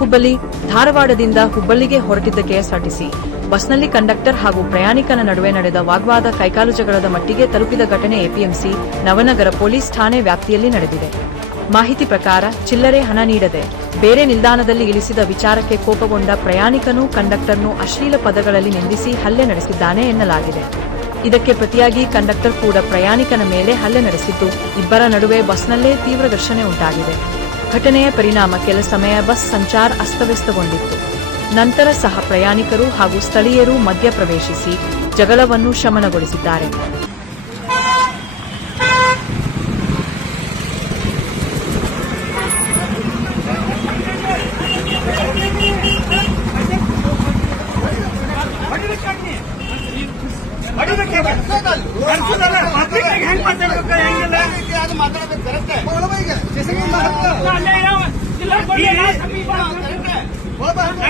ಹುಬ್ಬಳ್ಳಿ ಧಾರವಾಡದಿಂದ ಹುಬ್ಬಳ್ಳಿಗೆ ಹೊರಟಿದ್ದ ಕೆಎಸ್ಆರ್ಟಿಸಿ. ಬಸ್ನಲ್ಲಿ ಕಂಡಕ್ಟರ್ ಹಾಗೂ ಪ್ರಯಾಣಿಕನ ನಡುವೆ ನಡೆದ ವಾಗ್ವಾದ ಕೈಕಾಲು ಜಗಳದ ಮಟ್ಟಿಗೆ ತಲುಪಿದ ಘಟನೆ ಎಪಿಎಂಸಿ ನವನಗರ ಪೊಲೀಸ್ ಠಾಣೆ ವ್ಯಾಪ್ತಿಯಲ್ಲಿ ನಡೆದಿದೆ. ಮಾಹಿತಿ ಪ್ರಕಾರ ಚಿಲ್ಲರೆ ಹಣ ನೀಡದೆ ಬೇರೆ ನಿಲ್ದಾಣದಲ್ಲಿ ಇಳಿಸಿದ ವಿಚಾರಕ್ಕೆ ಕೋಪಗೊಂಡ ಪ್ರಯಾಣಿಕನು ಕಂಡಕ್ಟರ್ನು ಅಶ್ಲೀಲ ಪದಗಳಲ್ಲಿ ನಿಂದಿಸಿ ಹಲ್ಲೆ ನಡೆಸಿದ್ದಾನೆ ಎನ್ನಲಾಗಿದೆ. ಇದಕ್ಕೆ ಪ್ರತಿಯಾಗಿ ಕಂಡಕ್ಟರ್ ಕೂಡ ಪ್ರಯಾಣಿಕನ ಮೇಲೆ ಹಲ್ಲೆ ನಡೆಸಿದ್ದು ಇಬ್ಬರ ನಡುವೆ ಬಸ್ನಲ್ಲೇ ತೀವ್ರ ಘರ್ಷಣೆ ಉಂಟಾಗಿದೆ. ಘಟನೆಯ ಪರಿಣಾಮ ಕೆಲ ಸಮಯ ಬಸ್ ಸಂಚಾರ ಅಸ್ತವ್ಯಸ್ತಗೊಂಡಿತ್ತು ನಂತರ ಸಹ ಪ್ರಯಾಣಿಕರು ಹಾಗೂ ಸ್ಥಳೀಯರು ಮಧ್ಯಪ್ರವೇಶಿಸಿ ಜಗಳವನ್ನು ಶಮನಗೊಳಿಸಿದ್ದಾರೆ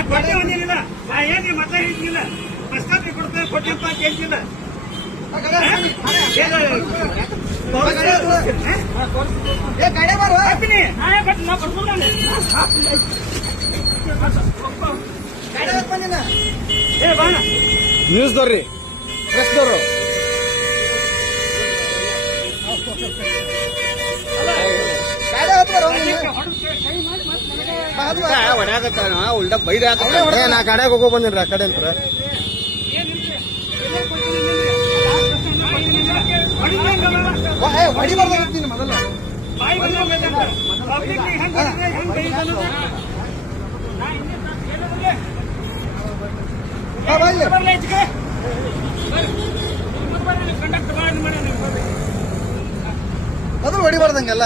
ಕೊಟ್ಟೆ ಒಂದಿಲ್ಲ ನಾ ಏನ್ ನೀವ್ ಮಾತಾಡಿದ್ದಿಲ್ಲ ಪ್ರಸ್ತಾಪ ಕೊಡ್ತೇನೆ ಕೊಟ್ಟಿಪ್ಪ ಅಂತ ಹೇಳ್ತಿಲ್ಲ ನ್ಯೂಸ್ ನಾನೇ ಪ್ರೆಸ್ ನಾ ಕೊಡ್ಕೊಂಡಾನೆ. ಏ ಬಾಣ ದವ್ರು ಉಲ್ಟಾ ನಾ ಕಡೆಗೆ ಹೋಗೋ ಬಂದಿನ್ರಿ ಆ ಕಡೆ ಅಂತ ಹೊಡಿ ಬರ್ತೀನಿ ಮೊದಲ ಹೊಡಿಬಾರ್ದಂಗೆಲ್ಲ